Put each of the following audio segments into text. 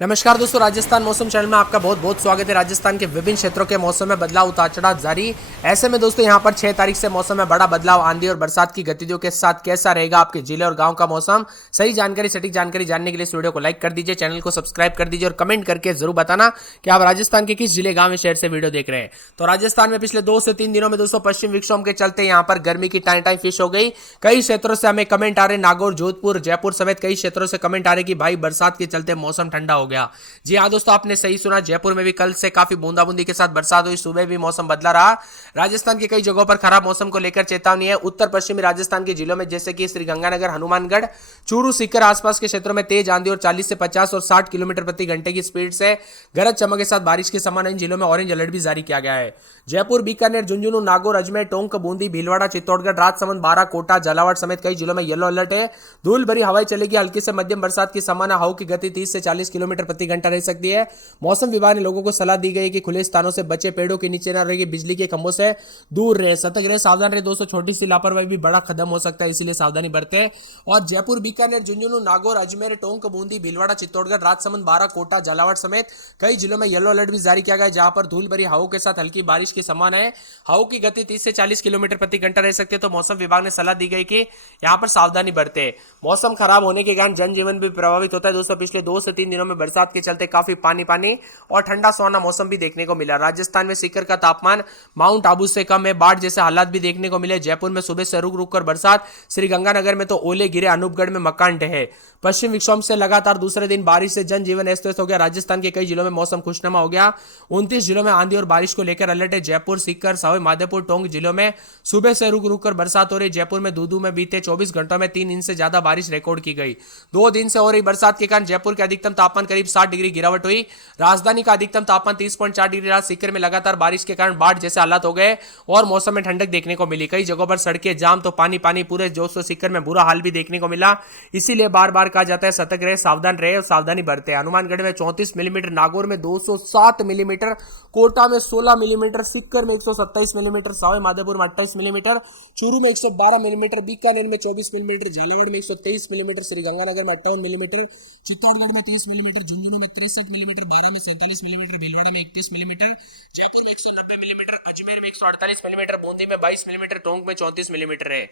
नमस्कार दोस्तों, राजस्थान मौसम चैनल में आपका बहुत बहुत स्वागत है। राजस्थान के विभिन्न क्षेत्रों के मौसम में बदलाव उतार चढ़ाव जारी। ऐसे में दोस्तों यहाँ पर 6 तारीख से मौसम में बड़ा बदलाव, आंधी और बरसात की गतिविधियों के साथ कैसा रहेगा आपके जिले और गांव का मौसम। सही जानकारी, सटीक जानकारी जानने के लिए इस वीडियो को लाइक कर दीजिए, चैनल को सब्सक्राइब कर दीजिए और कमेंट करके जरूर बताना कि आप राजस्थान के किस जिले, गांव, शहर से वीडियो देख रहे हैं। तो राजस्थान में पिछले 2 से 3 दिनों में दोस्तों पश्चिम विक्षोभ के चलते यहाँ पर गर्मी की टाई टाई फिश हो गई। कई क्षेत्रों से हमें कमेंट आ रहे, नागौर, जोधपुर, जयपुर समेत कई क्षेत्रों से कमेंट आ रहे कि भाई बरसात के चलते मौसम ठंडा हो गया। जी हाँ दोस्तों, आपने सही सुना। जयपुर में भी कल से काफी बूंदाबूंदी के साथ बरसात हुई, सुबह भी मौसम बदला रहा। राजस्थान के कई जगहों पर खराब मौसम को लेकर चेतावनी है। उत्तर पश्चिमी राजस्थान के जिलों में जैसे कि श्रीगंगानगर, हनुमानगढ़, चूरू, सीकर आसपास के क्षेत्रों में तेज आंधी और 40 से 50 और 60 किलोमीटर प्रति घंटे की स्पीड से गरज चमक के साथ बारिश के समान इन जिलों में ऑरेंज अलर्ट भी जारी किया गया है। जयपुर, बीकानेर, झुंझुनू, नागौर, अजमेर, टोंक, बूंदी, भीलवाड़ा, चित्तौड़गढ़, राजसमंद, बारां, कोटा, झालावाड़ समेत कई जिलों में येलो अलर्ट है। धूल भरी हवाएं चलेगी, हल्की से मध्यम बरसात की संभावना, हवा की गति 30 से 40 किलोमीटर प्रति घंटा रह सकती है। मौसम विभाग ने लोगों को सलाह दी गई कि खुले स्थानों से बचे, पेड़ों के नीचे न रहिए, बिजली के खंभों से दूर रहे, सतर्क रहे, सावधान रहे। दोस्तों छोटी सी लापरवाही भी बड़ा कदम हो सकता है, इसीलिए सावधानी बरतें। और जयपुर, बीकानेर, झुंझुनू, नागौर, अजमेर, टोंक, बूंदी, भीलवाड़ा, चित्तौड़गढ़, राजसमंद, बारां, कोटा, झालावाड़ समेत कई जिलों में येलो अलर्ट भी जारी किया गया है, जहां पर धूल भरी हवाओं के साथ हल्की बारिश की संभावना है। हवा की गति 30 से 40 किलोमीटर प्रति घंटा रह सकती है। तो मौसम विभाग ने सलाह दी गई कि यहां पर सावधानी बरते। मौसम खराब होने के कारण जनजीवन भी प्रभावित होता है। दोस्तों पिछले 2 से 3 दिनों में बरसात के चलते काफी पानी पानी और ठंडा सोना मौसम भी देखने को मिला। राजस्थान में सीकर का तापमान माउंट आबू से कम है, बाढ़ जैसे हालात भी देखने को मिले। जयपुर में सुबह से रुक रुक कर बरसात, श्रीगंगानगर में तो ओले गिरे, अनूपगढ़ में मकान ढहे। पश्चिम विक्षोभ से लगातार दूसरे दिन बारिश से जनजीवन अस्त व्यस्त हो गया। राजस्थान के कई जिलों में मौसम खुशनुमा हो गया। 29 जिलों में आंधी और बारिश को लेकर अलर्ट है। जयपुर, सीकर, सवाई माधोपुर, टोंक जिलों में सुबह से रुक रुक कर बरसात हो रही। जयपुर में दूदू में बीते 24 घंटों में 3 इंच से ज्यादा बारिश रिकॉर्ड की गई। 2 दिन से हो रही बरसात के कारण जयपुर के अधिकतम तापमान करीब 60 डिग्री गिरावट हुई। राजधानी का अधिकतम तापमान 30.4 डिग्री रहा। सीकर में लगातार बारिश के कारण बाढ़ जैसे हालात हो गए और मौसम में ठंडक देखने को मिली। कई जगहों पर सड़कें जाम तो पानी पानी, पूरे जोश से सीकर में बुरा हाल भी देखने को मिला। इसीलिए बार बार कहा जाता है सतर्क रहे, सावधान रहे और सावधानी बरते। हनुमानगढ़ में 34 मिलीमीटर, नागौर में 207 मिलीमीटर, कोटा में 16 मिलीमीटर, सीकर में 127 मिलीमीटर, सवाई माधोपुर में 28 मिलीमीटर, चूरू में 112 मिलीमीटर, बीकानेर में 24 मिलीमीटर, झालावाड़ में 123 मिलीमीटर, श्रीगंगानगर में 58 मिलीमीटर, चित्तौड़गढ़ में 30 मिलीमीटर, झुंझुनू में 63 मिलीमीटर, बारां में 47 मिलीमीटर, भीलवाड़ा में 31 मिलीमीटर, जयपुर में 190 मिलीमीटर, अजमेर में 148 मिलीमीटर, बूंदी में 22 मिलीमीटर, टोंक में 34 मिलीमीटर है।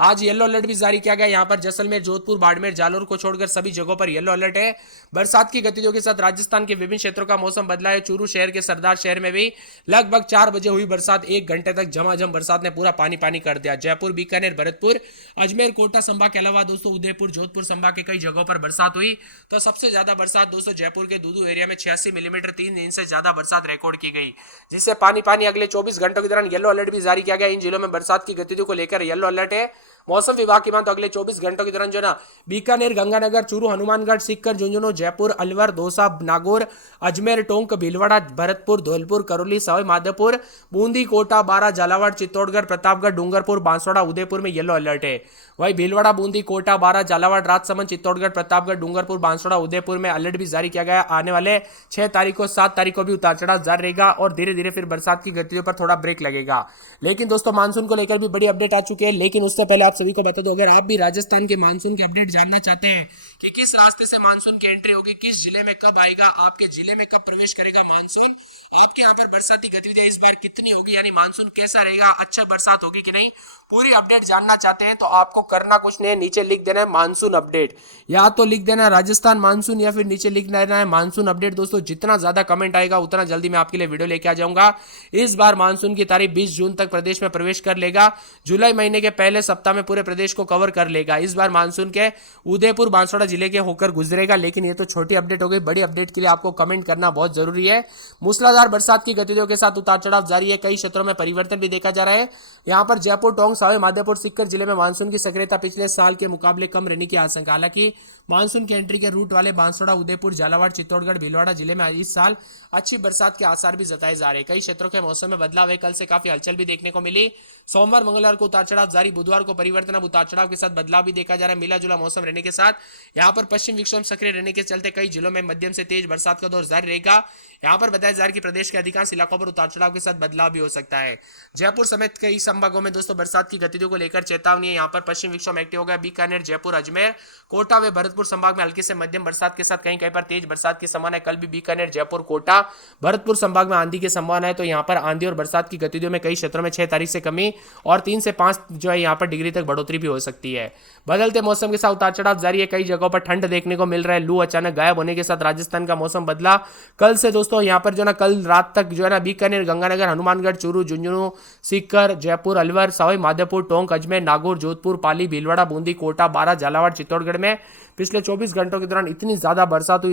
आज येलो अलर्ट भी जारी किया गया। यहाँ पर जैसलमेर, जोधपुर, बाड़मेर, जालोर को छोड़कर सभी जगहों पर येलो अलर्ट है। बरसात की गतिविधियों के साथ राजस्थान के विभिन्न क्षेत्रों का मौसम बदला है। चूरू शहर के सरदार शहर में भी लगभग 4 बजे हुई बरसात 1 घंटे तक झमाझम बरसात ने पूरा पानी पानी कर दिया। जयपुर, बीकानेर, भरतपुर, अजमेर, कोटा संभाग के अलावा दोस्तों उदयपुर, जोधपुर संभाग के कई जगहों पर बरसात हुई। तो सबसे ज्यादा बरसात दोस्तों जयपुर के दूदू एरिया में 86 मिलीमीटर, 3 इंच से ज्यादा बरसात रिकॉर्ड की गई, जिससे पानी पानी। अगले 24 घंटों के दौरान येलो अलर्ट भी जारी किया गया। इन जिलों में बरसात की गतिविधियों को लेकर येलो अलर्ट है। मौसम विभाग की माने तो अगले 24 घंटों के दौरान जो ना बीकानेर, गंगानगर, चूरू, हनुमानगढ़, सीकर, झुंझुनू, जयपुर, अलवर, दौसा, नागौर, अजमेर, टोंक, भीलवाड़ा, भरतपुर, धौलपुर, करौली, सवाई माधोपुर, बूंदी, कोटा, बारां, झालावाड़, चित्तौड़गढ़, प्रतापगढ़, डूंगरपुर, बांसवाड़ा, उदयपुर में येलो अलर्ट है। वही भीलवाड़ा, बूंदी, कोटा, बारां, झालावाड़, राजसमंद, चित्तौड़गढ़, प्रतापगढ़, डूंगरपुर, बांसवाड़ा, उदयपुर में अलर्ट भी जारी किया गया। आने वाले 6 तारीख को, 7 तारीख को भी उतार चढ़ाव जारी रहेगा और धीरे धीरे फिर बरसात की गतिविधियों पर थोड़ा ब्रेक लगेगा। लेकिन दोस्तों मानसून को लेकर भी बड़ी अपडेट आ चुकी है। लेकिन उससे पहले आप सभी को बता दो, अगर आप भी राजस्थान के मानसून के अपडेट जानना चाहते हैं कि किस रास्ते से मानसून की एंट्री होगी, किस जिले में कब आएगा, आपके जिले में कब प्रवेश करेगा मानसून, आपके यहाँ पर बरसाती गतिविधियां इस बार कितनी होगी, यानी मानसून कैसा रहेगा, अच्छा बरसात होगी कि नहीं, पूरी अपडेट जानना चाहते हैं तो आपको करना कुछ नहीं है, नीचे लिख देना है मानसून अपडेट। या तो लिख देना है राजस्थान मानसून या फिर नीचे लिख देना है मानसून अपडेट। दोस्तों जितना ज्यादा कमेंट आएगा उतना जल्दी मैं आपके लिए वीडियो लेके आ जाऊंगा। इस बार मानसून की तारीख 20 जून तक प्रदेश में प्रवेश कर लेगा। जुलाई महीने के पहले सप्ताह में पूरे प्रदेश को कवर कर लेगा। इस बार मानसून के उदयपुर, बांसवाड़ा जिले के होकर गुजरेगा। लेकिन ये तो छोटी अपडेट हो गई, बड़ी अपडेट के लिए आपको कमेंट करना बहुत जरूरी है। मूसलाधार बरसात की गतिविधियों के साथ उतार चढ़ाव जारी है। कई क्षेत्रों में परिवर्तन भी देखा जा रहा है। यहाँ पर जयपुर, टोंक, सवाई माधोपुर, सीकर जिले में मानसून की सक्रियता पिछले साल के मुकाबले कम रहने की आशंका। हालांकि मानसून की एंट्री के रूट वाले बांसवाड़ा, उदयपुर, झालावाड़, चित्तौड़गढ़, भीलवाड़ा जिले में इस साल अच्छी बरसात के आसार भी जताए जा रहे हैं। कई क्षेत्रों के मौसम में बदलाव है। कल से काफी हलचल भी देखने को मिली। सोमवार, मंगलवार को उतार चढ़ाव जारी, बुधवार को परिवर्तन, अब उतार चढ़ाव के साथ बदलाव भी देखा जा रहा है। मिला जुला मौसम रहने के साथ यहाँ पर पश्चिम विक्षोभ सक्रिय रहने के चलते कई जिलों में मध्यम से तेज बरसात का दौर जारी रहेगा। यहाँ पर बताया जा रहा है कि प्रदेश के अधिकांश इलाकों पर उतार चढ़ाव के साथ बदलाव भी हो सकता है। जयपुर समेत कई संभागों में दोस्तों बरसात की गतिविधियों को लेकर चेतावनी है। यहाँ पर पश्चिम विक्षोभ एक्टिव हो गया। बीकानेर, जयपुर, अजमेर, कोटा व भरतपुर भरतपुर संभाग में हल्की से मध्यम बरसात के साथ कहीं कहीं पर तेज बरसात की संभावना है। कल भी बीकानेर, जयपुर, कोटा, भरतपुर संभाग में आंधी की संभावना है। तो यहाँ पर आंधी और बरसात की गतिविधियों में कई क्षेत्रों में 6 तारीख से कमी और 3 से 5 जो है यहाँ पर डिग्री तक बढ़ोतरी भी हो सकती है। बदलते मौसम के साथ उतार चढ़ाव जारी है। कई जगहों पर ठंड देखने को मिल रहा है। लू अचानक गायब होने के साथ राजस्थान का मौसम बदला। कल से दोस्तों यहाँ पर जो ना कल रात तक जो है ना बीकानेर, गंगानगर, हनुमानगढ़, चूरू, झुंझुनू, सीकर, जयपुर, अलवर, सवाई माधोपुर, टोंक, अजमेर, नागौर, जोधपुर, पाली, भीलवाड़ा, बूंदी, कोटा, बारां, झालावाड़, चित्तौड़गढ़ में पिछले 24 घंटों के दौरान इतनी ज्यादा बरसात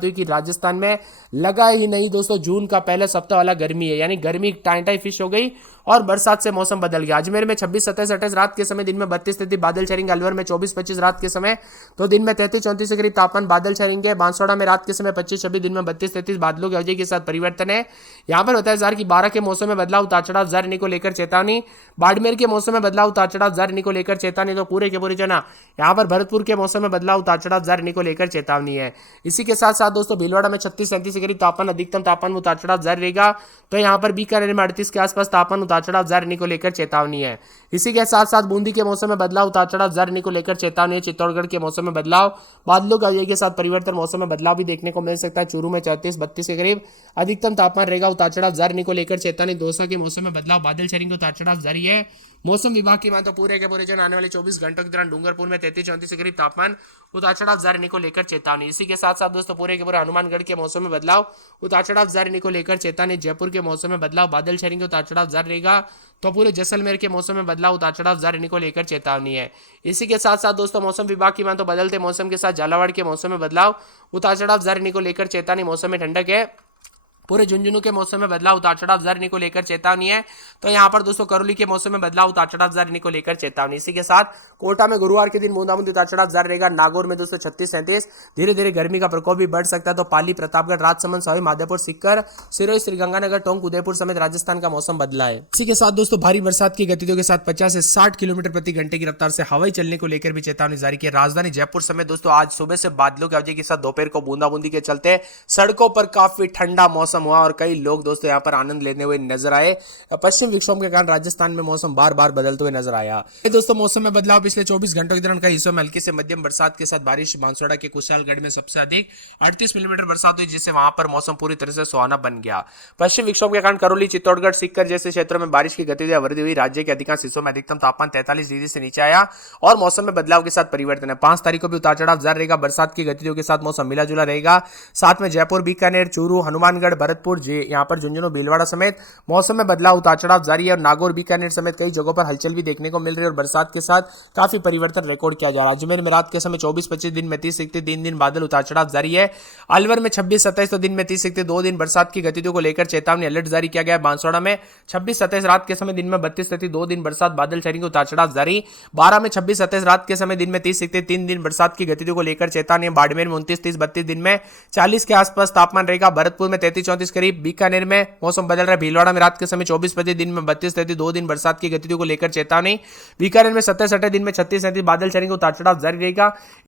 हुई कि राजस्थान में लगा ही नहीं दोस्तों जून का पहला सप्ताह वाला गर्मी है, यानी गर्मी टाई फिश हो गई और बरसात से मौसम बदल गया। अजमेर में 26, 27, 28 रात के समय, दिन में 32, 33 बादल छाएंगे। अलवर में 24, 25 रात के समय तो दिन में 33, 34 के करीब तापमान बादल छाएंगे। बांसवाड़ा में रात के समय 25, 26, दिन में 32, 33 बादलों की अवधि के साथ परिवर्तन है। यहाँ पर बताया जा रहा है कि 12 के मौसम में बदलाव, उतार चढ़ाव जारी को लेकर चेतावनी। बाड़मेर के मौसम में बदलाव, उतार चढ़ाव जारी को लेकर चेतावनी। तो पूरे के पूरे जो ना यहाँ पर भरतपुर के मौसम में बदलाव, उतार चढ़ाव जारी को लेकर चेतावनी है। इसी के साथ साथ दोस्तों भीलवाड़ा में 36, 37 के करीब तापमान, अधिकतम तापमान में उतार चढ़ाव जारी रहेगा। तो यहाँ पर बीकानेर में 38 के आसपास तापमान, उतार चढ़ाव जारी को लेकर चेतावनी है। इसी के साथ साथ बूंदी के मौसम में बदलाव, उतार चढ़ाव जारी को लेकर चेतावनी है। चित्तौड़गढ़ के मौसम में बदलाव, बादलों की अवधि के साथ परिवर्तन, मौसम में बदलाव भी देखने को मिल सकता है। चूरू में 34, 32 के करीब अधिकतम तापमान रहेगा, उतार चढ़ाव जारी को लेकर चेतावनी। दौसा के मौसम में बदलाव, बादल छाएंगे, उतार चढ़ाव जारी है। मौसम विभाग की माने तो पूरे के पूरे जो आने वाले 24 घंटों के दौरान डूंगरपुर में 33, 34 के करीब तापमान, उतार चढ़ाव जारी को लेकर चेतावनी। इसी के साथ साथ दोस्तों पूरे के पूरे हनुमानगढ़ के मौसम में बदलाव, उतार चढ़ाव जारी को लेकर चेतावनी। जयपुर के मौसम में बदलाव, बादल छाएंगे, उतार चढ़ाव जारी रहेगा। तो पूरे जैसलमेर के मौसम में बदलाव, उतार चढ़ाव जारी को लेकर चेतावनी है। इसी के साथ साथ दोस्तों मौसम विभाग की माने तो बदलते मौसम के साथ झालावाड़ के मौसम में बदलाव, उतार चढ़ाव जारी को लेकर चेतावनी। मौसम में ठंडक है। पूरे झुंझुनू के मौसम में बदलाव, उतार चढ़ाव जारी को लेकर चेतावनी है। तो यहाँ पर दोस्तों करौली के मौसम में बदलाव, उतार चढ़ाव जारी को लेकर चेतावनी। इसी के साथ कोटा में गुरुवार के दिन बूंदाबूंदी, उतार चढ़ाव जारी रहेगा। नागौर में दोस्तों 36, 37 धीरे धीरे गर्मी का प्रकोप भी बढ़ सकता है। तो पाली, प्रतापगढ़, राजसमंद, सवाई माधोपुर, सीकर, सिरोही, श्रीगंगानगर, टोंक, उदयपुर समेत राजस्थान का मौसम बदला है। इसी के साथ दोस्तों भारी बरसात की गतिविधियों के साथ 50 से 60 किलोमीटर प्रति घंटे की रफ्तार से हवाई चलने को लेकर भी चेतावनी जारी की है। राजधानी जयपुर समेत दोस्तों आज सुबह से बादलों की अवधि के साथ दोपहर को बूंदाबूंदी के चलते सड़कों पर काफी ठंडा मौसम हुआ और कई लोग दोस्तों यहाँ पर आनंद लेने हुए नजर आए। पश्चिम विक्षोभ के कारण राजस्थान में मौसम बार बार बदलते हुए नजर आया। दोस्तों मौसम में बदलाव, पिछले 24 घंटों के दौरान कई हिस्सों में हल्की से मध्यम बरसात के साथ बारिश। बांसवाड़ा के कुशालगढ़ में सबसे अधिक 38 मिलीमीटर बरसात हुई, जिससे वहां पर मौसम पूरी तरह से सुहाना बन गया। पश्चिम विक्षोभ के कारण करौली, चित्तौड़गढ़, सीकर जैसे क्षेत्रों में बारिश की गतिविधियां वृद्धि हुई। राज्य के अधिकांश हिस्सों में अधिकतम तापमान 43 डिग्री से नीचे आया और मौसम में बदलाव के साथ परिवर्तन है। 5 तारीख को भी उतार चढ़ाव जारी रहेगा। बरसात की गतिविधियों के साथ मौसम मिला जुला रहेगा। साथ में जयपुर, बीकानेर, चूरू, हनुमानगढ़, भरतपुर, यहाँ पर झुंझुनू, भीलवाड़ा समेत मौसम में बदलाव, उतार चढ़ाव जारी है। और नागौर, बीकानेर समेत कई जगहों पर हलचल भी देखने को मिल रही है और बरसात के साथ काफी परिवर्तन रिकॉर्ड किया जा रहा है। अजमेर में रात के समय 24, 25, दिन में 30, 31, 3 दिन बादल, उतार चढ़ाव जारी है। अलवर में 26, 27 तो दिन में 30, 31, 2 दिन बरसात की गतिविधियों को लेकर चेतावनी, अलर्ट जारी किया गया है। बांसवाड़ा में 26, 27 रात के समय, दिन में 32, 33, 2 दिन बरसात, बादल छाएंगे, उतार चढ़ाव जारी। 12 में 26, 27 रात के समय, दिन में 30, 31, 3 दिन बरसात की गतिविधियों को लेकर चेतावनी। बाड़मेर में 29, 30, 32 दिन में 40 के आसपास तापमान रहेगा। भरतपुर में 33, 34 करीब। बीकानेर में मौसम बदल रहा है। भीलवाड़ा में रात के समय 24, 25 दिन में 32, 33, 2 दिन बरसात की गतिविधियों को लेकर चेतावनी। बीकानेर में 27, 28 दिन में 36, 37 बादल छाएंगे, उतार चढ़ाव जारी रहेगा।